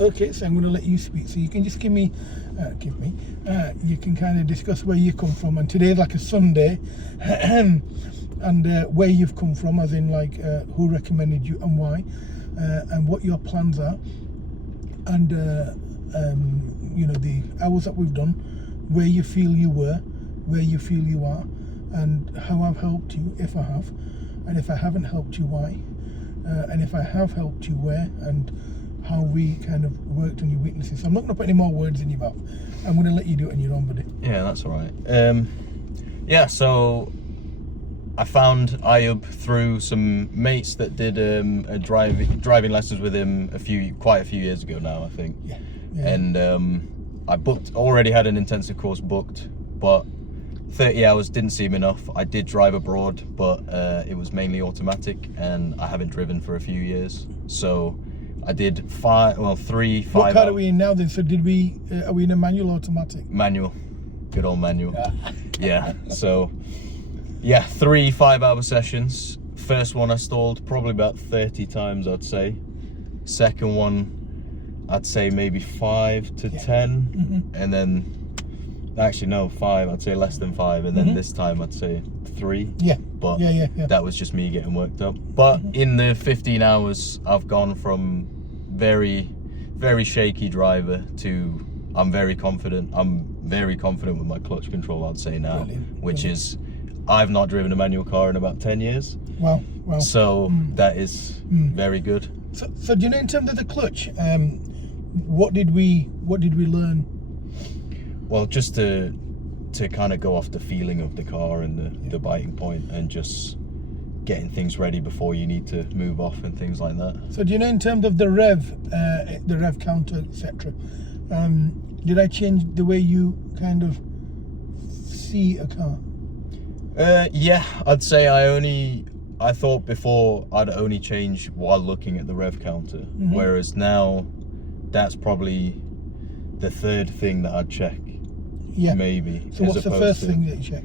Okay, so I'm going to let you speak. So you can just you can kind of discuss where you come from. And today's like a Sunday, and where you've come from, as in like who recommended you and why, and what your plans are, and you know, the hours that we've done, where you feel you were, where you feel you are, and how I've helped you, if I have, and if I haven't helped you, why, and if I have helped you, where, and how we kind of worked on your weaknesses. So I'm not going to put any more words in your mouth. I'm going to let you do it on your own, buddy. Yeah, that's all right. Yeah, so I found Ayub through some mates that did a driving lessons with him quite a few years ago now, I think. Yeah. And I already had an intensive course booked, but 30 hours didn't seem enough. I did drive abroad, but it was mainly automatic, and I haven't driven for a few years. So I did 3 5 What car are we in now then? So are we in a manual or automatic? Manual. Good old manual. Yeah. So yeah, 3 5-hour sessions. First one I stalled probably about 30 times, I'd say. Second one, I'd say maybe 5 to 10. And then, actually no, 5, I'd say less than 5. And then this time I'd say 3. Yeah. But yeah. that was just me getting worked up. But in the 15 hours, I've gone from very, very shaky driver to I'm very confident. I'm very confident with my clutch control, I'd say now. Which is, I've not driven a manual car in about 10 years. Wow. So that is very good. So do you know, in terms of the clutch, what did we learn? Well, just to kind of go off the feeling of the car and the biting point, and just getting things ready before you need to move off and things like that. So do you know, in terms of the rev counter, etc., did I change the way you kind of see a car? Yeah, I'd say I thought before I'd only change while looking at the rev counter, whereas now that's probably the third thing that I'd check. Yeah. Maybe. So what's the first thing that you check?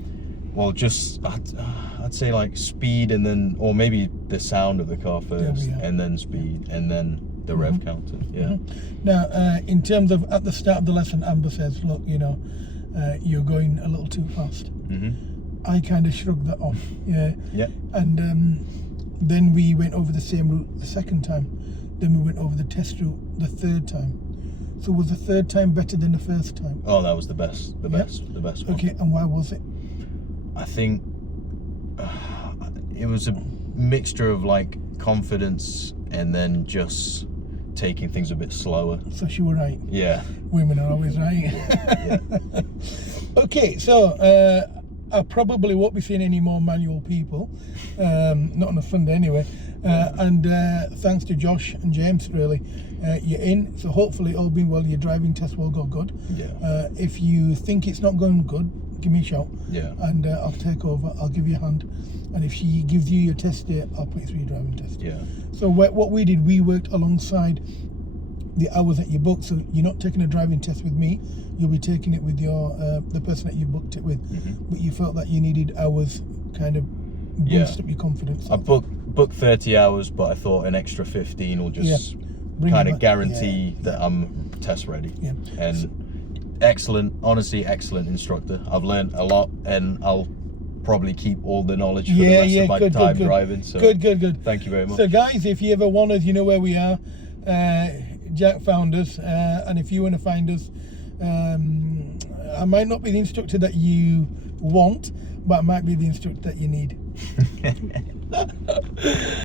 Well, just I'd say like speed, and then, or maybe the sound of the car first, and then speed, and then the rev counter. Yeah. Now, in terms of at the start of the lesson, Amber says, "Look, you know, you're going a little too fast." I kind of shrugged that off. Yeah. And then we went over the same route the second time. Then we went over the test route the third time. So was the third time better than the first time? Oh, that was the best. The best one. Okay, and why was it? I think it was a mixture of like confidence and then just taking things a bit slower. So she was right. Yeah. Women are always right. Yeah. Okay, so I probably won't be seeing any more manual people, not on a Sunday anyway. And thanks to Josh and James, really, you're in. So hopefully, all being well, your driving test will go good. Yeah. If you think it's not going good, give me a shout. Yeah. And I'll take over. I'll give you a hand. And if she gives you your test date, I'll put you through your driving test. Yeah. So what we did, we worked alongside the hours that you booked. So you're not taking a driving test with me. You'll be taking it with your the person that you booked it with. But you felt that you needed hours, kind of boost up your confidence. I booked 30 hours, but I thought an extra 15 will just kind of guarantee that I'm test ready. Yeah. And excellent, honestly, excellent instructor. I've learned a lot, and I'll probably keep all the knowledge for the rest of my time driving. So good. Thank you very much. So guys, if you ever want us, you know where we are. Jack found us, and if you want to find us, I might not be the instructor that you want, but I might be the instructor that you need.